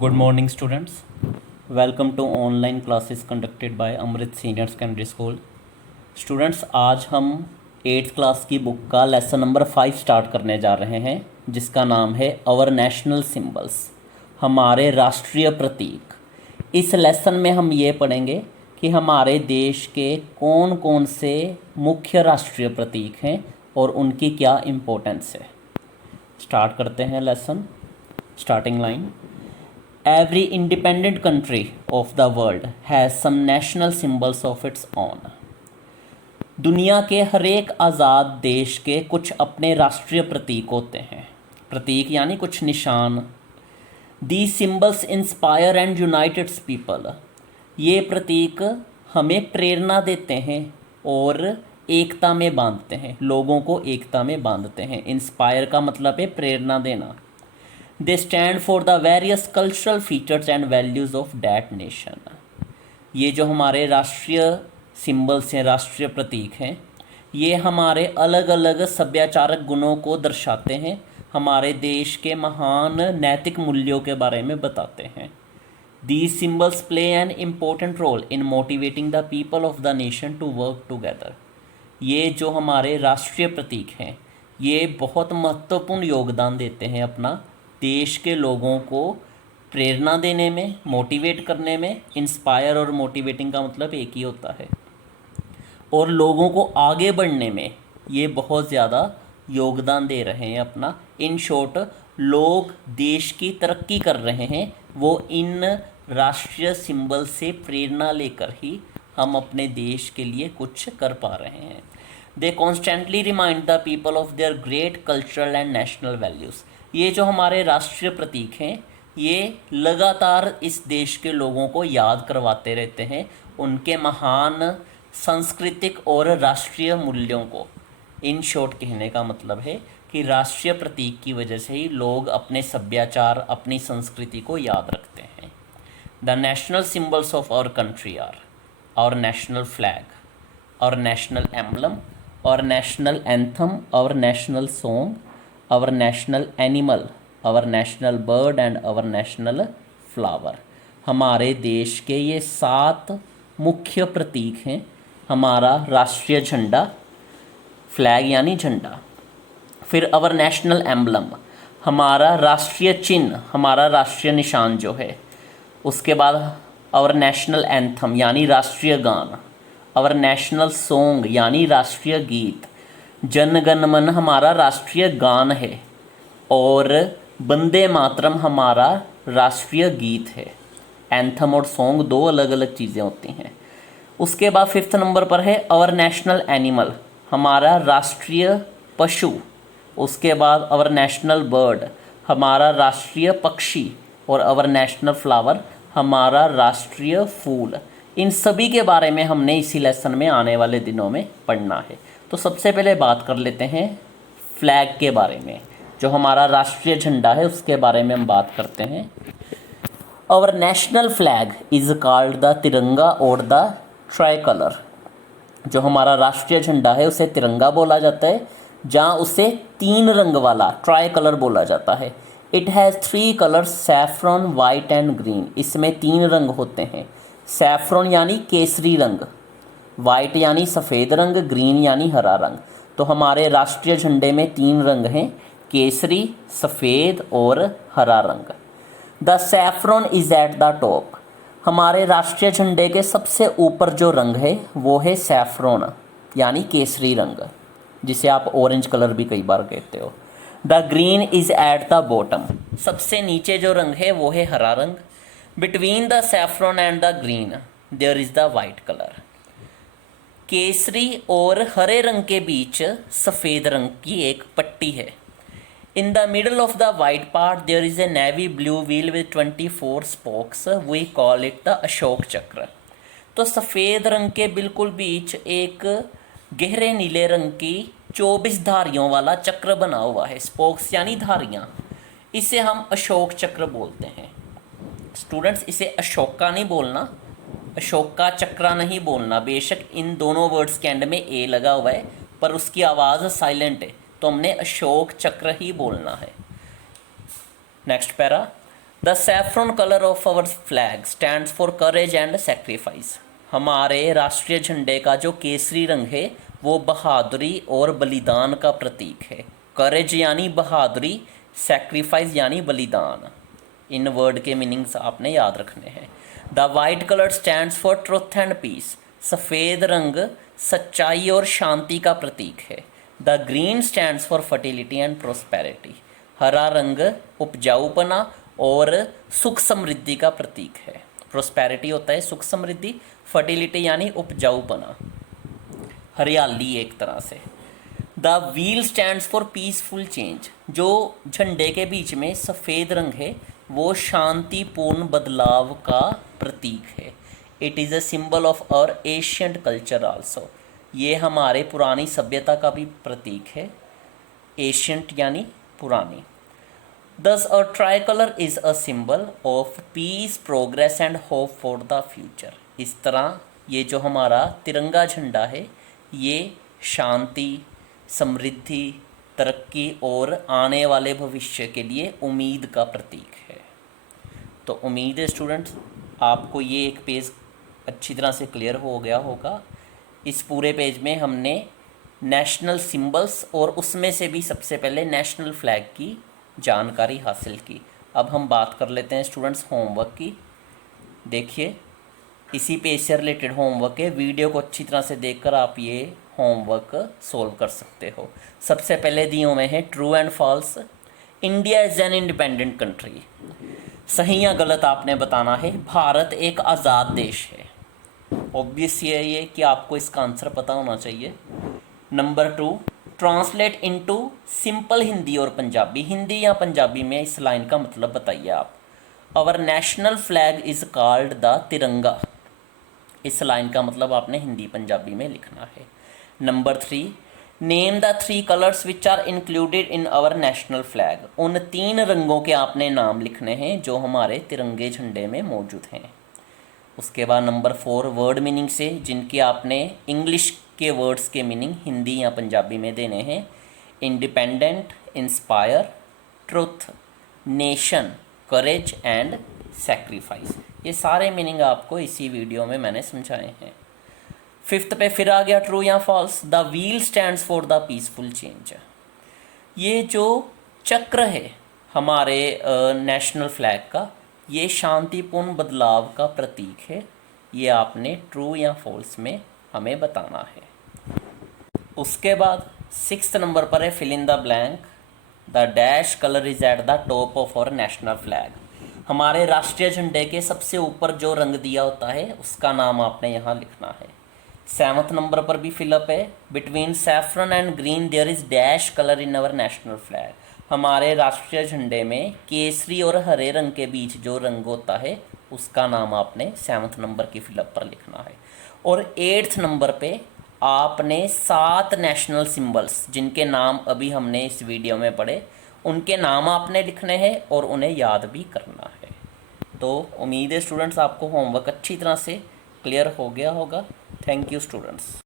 Good morning, students. Welcome to online classes conducted by Amrit Senior Secondary School. Students, आज हम 8th class की book का lesson number 5 start करने जा रहे हैं, जिसका नाम है आवर नेशनल सिंबल्स, हमारे राष्ट्रीय प्रतीक। इस लेसन में हम ये पढ़ेंगे कि हमारे देश के कौन कौन से मुख्य राष्ट्रीय प्रतीक हैं और उनकी क्या इम्पोर्टेंस है। स्टार्ट करते हैं lesson. Starting line: Every independent country of the world has some national symbols of its own. दुनिया के हर एक आज़ाद देश के कुछ अपने राष्ट्रीय प्रतीक होते हैं। प्रतीक यानी कुछ निशान। These symbols inspire and unite its people. ये प्रतीक हमें प्रेरणा देते हैं और एकता में बांधते हैं, लोगों को एकता में बांधते हैं। इंस्पायर का मतलब है प्रेरणा देना। They stand for the various cultural features and values of that nation. ये जो हमारे राष्ट्रीय सिंबल्स हैं, राष्ट्रीय प्रतीक हैं, ये हमारे अलग अलग सभ्याचारक गुणों को दर्शाते हैं, हमारे देश के महान नैतिक मूल्यों के बारे में बताते हैं। These symbols play an important role in motivating the people of the nation to work together. ये जो हमारे राष्ट्रीय प्रतीक हैं, ये बहुत महत्वपूर्ण योगदान देते हैं अपना देश के लोगों को प्रेरणा देने में, मोटिवेट करने में। इंस्पायर और मोटिवेटिंग का मतलब एक ही होता है। और लोगों को आगे बढ़ने में ये बहुत ज़्यादा योगदान दे रहे हैं अपना। इन शॉर्ट, लोग देश की तरक्की कर रहे हैं, वो इन राष्ट्रीय सिंबल से प्रेरणा लेकर ही हम अपने देश के लिए कुछ कर पा रहे हैं। They constantly remind the people of their great cultural and national values. ये जो हमारे राष्ट्रीय प्रतीक हैं, ये लगातार इस देश के लोगों को याद करवाते रहते हैं उनके महान सांस्कृतिक और राष्ट्रीय मूल्यों को। इन शॉर्ट कहने का मतलब है कि राष्ट्रीय प्रतीक की वजह से ही लोग अपने सभ्याचार, अपनी संस्कृति को याद रखते हैं। The national symbols of our country are our national flag, our national emblem, our national anthem, our national song, our national animal, our national bird and our national flower। हमारे देश के ये 7 मुख्य प्रतीक हैं। हमारा राष्ट्रीय झंडा, फ्लैग यानी झंडा। फिर our national emblem, हमारा राष्ट्रीय चिन्ह, हमारा राष्ट्रीय निशान जो है। उसके बाद our national anthem यानी राष्ट्रीय गान, our national song यानी राष्ट्रीय गीत। जन गण मन हमारा राष्ट्रीय गान है और वंदे मातरम हमारा राष्ट्रीय गीत है। एंथम और सॉन्ग 2 अलग अलग चीज़ें होती हैं। उसके बाद 5th नंबर पर है आवर नेशनल एनिमल, हमारा राष्ट्रीय पशु। उसके बाद आवर नेशनल बर्ड, हमारा राष्ट्रीय पक्षी। और आवर नेशनल फ्लावर, हमारा राष्ट्रीय फूल। इन सभी के बारे में हमने इसी लेसन में आने वाले दिनों में पढ़ना है। तो सबसे पहले बात कर लेते हैं फ्लैग के बारे में, जो हमारा राष्ट्रीय झंडा है उसके बारे में हम बात करते हैं। Our national flag is called the tiranga और द ट्राई कलर। जो हमारा राष्ट्रीय झंडा है उसे तिरंगा बोला जाता है, जहाँ उसे 3 रंग वाला ट्राई कलर बोला जाता है। It has 3 colours, saffron, white and green. इसमें 3 रंग होते हैं। सैफ्रॉन यानी केसरी रंग, वाइट यानी सफ़ेद रंग, ग्रीन यानी हरा रंग। तो हमारे राष्ट्रीय झंडे में 3 रंग हैं, केसरी, सफ़ेद और हरा रंग। The saffron is at the top. हमारे राष्ट्रीय झंडे के सबसे ऊपर जो रंग है वो है सैफ्रॉन यानी केसरी रंग, जिसे आप ऑरेंज कलर भी कई बार कहते हो। The green is at the bottom. सबसे नीचे जो रंग है वो है हरा रंग। Between the saffron and the green there is the white colour. केसरी और हरे रंग के बीच सफ़ेद रंग की एक पट्टी है। In the middle of the white part there is a navy blue wheel with 24 spokes, we call it the Ashok Chakra. तो सफ़ेद रंग के बिल्कुल बीच एक गहरे नीले रंग की 24 धारियों वाला चक्र बना हुआ है। स्पोक्स यानी धारियाँ। इसे हम अशोक चक्र बोलते हैं। स्टूडेंट्स, इसे अशोका नहीं बोलना, अशोका चक्रा नहीं बोलना। बेशक इन दोनों वर्ड्स के एंड में ए लगा हुआ है, पर उसकी आवाज़ साइलेंट है, तो हमने अशोक चक्र ही बोलना है। Next para, the saffron colour of our flag stands for courage and sacrifice. हमारे राष्ट्रीय झंडे का जो केसरी रंग है वो बहादुरी और बलिदान का प्रतीक है। करेज यानी बहादुरी, सेक्रीफाइस यानी बलिदान। इन वर्ड के मीनिंग्स आपने याद रखने हैं। The white colour stands for truth and peace. सफ़ेद रंग सच्चाई और शांति का प्रतीक है। The green stands for fertility and prosperity. हरा रंग उपजाऊपना और सुख समृद्धि का प्रतीक है। प्रोस्पेरिटी होता है सुख समृद्धि, फर्टिलिटी यानी उपजाऊपना, हरियाली एक तरह से। The wheel stands for peaceful change. जो झंडे के बीच में सफ़ेद रंग है वो शांतिपूर्ण बदलाव का प्रतीक है। It is a symbol of our ancient culture also. ये हमारे पुरानी सभ्यता का भी प्रतीक है। एशियंट यानी पुरानी। Thus a tricolor is a symbol of peace, progress and hope for the future। इस तरह ये जो हमारा तिरंगा झंडा है ये शांति, समृद्धि, तरक्की और आने वाले भविष्य के लिए उम्मीद का प्रतीक है। तो उम्मीद है स्टूडेंट्स आपको ये एक पेज अच्छी तरह से क्लियर हो गया होगा। इस पूरे पेज में हमने नेशनल सिंबल्स और उसमें से भी सबसे पहले नेशनल फ्लैग की जानकारी हासिल की। अब हम बात कर लेते हैं स्टूडेंट्स होमवर्क की। देखिए इसी पेज से रिलेटेड होमवर्क है, वीडियो को अच्छी तरह से देखकर आप ये होमवर्क सोल्व कर सकते हो। सबसे पहले दिए हुए हैं true and false. India is an independent country. सही या गलत आपने बताना है। भारत एक आज़ाद देश है। ऑब्वियस ये कि आपको इसका आंसर पता होना चाहिए। Number 2, translate into simple Hindi और पंजाबी। हिंदी या पंजाबी में इस लाइन का मतलब बताइए आप। Our national flag is called the tiranga. इस लाइन का मतलब आपने हिंदी पंजाबी में लिखना है। Number 3, name the 3 colours which are included in our national flag. उन 3 रंगों के आपने नाम लिखने हैं जो हमारे तिरंगे झंडे में मौजूद हैं। उसके बाद नंबर 4, वर्ड मीनिंग से जिनके आपने इंग्लिश के वर्ड्स के मीनिंग हिंदी या पंजाबी में देने हैं। Independent, inspire, truth, nation, courage and sacrifice. ये सारे मीनिंग आपको इसी वीडियो में मैंने समझाए हैं। 5th पे फिर आ गया ट्रू या false. The wheel stands for the peaceful change. ये जो चक्र है हमारे नेशनल फ्लैग का ये शांतिपूर्ण बदलाव का प्रतीक है। ये आपने ट्रू या फॉल्स में हमें बताना है। उसके बाद 6th नंबर पर है fill in the blank. The dash colour is at the top of our national flag. हमारे राष्ट्रीय झंडे के सबसे ऊपर जो रंग दिया होता है उसका नाम आपने यहाँ लिखना है। 7th नंबर पर भी फिलअप है। Between saffron and green there is dash colour in our national flag. हमारे राष्ट्रीय झंडे में केसरी और हरे रंग के बीच जो रंग होता है उसका नाम आपने 7th नंबर की फिलअप पर लिखना है। और 8th नंबर पे आपने 7 नेशनल सिंबल्स जिनके नाम अभी हमने इस वीडियो में पढ़े उनके नाम आपने लिखने हैं और उन्हें याद भी करना है। तो उम्मीद है स्टूडेंट्स आपको होमवर्क अच्छी तरह से क्लियर हो गया होगा। Thank you students.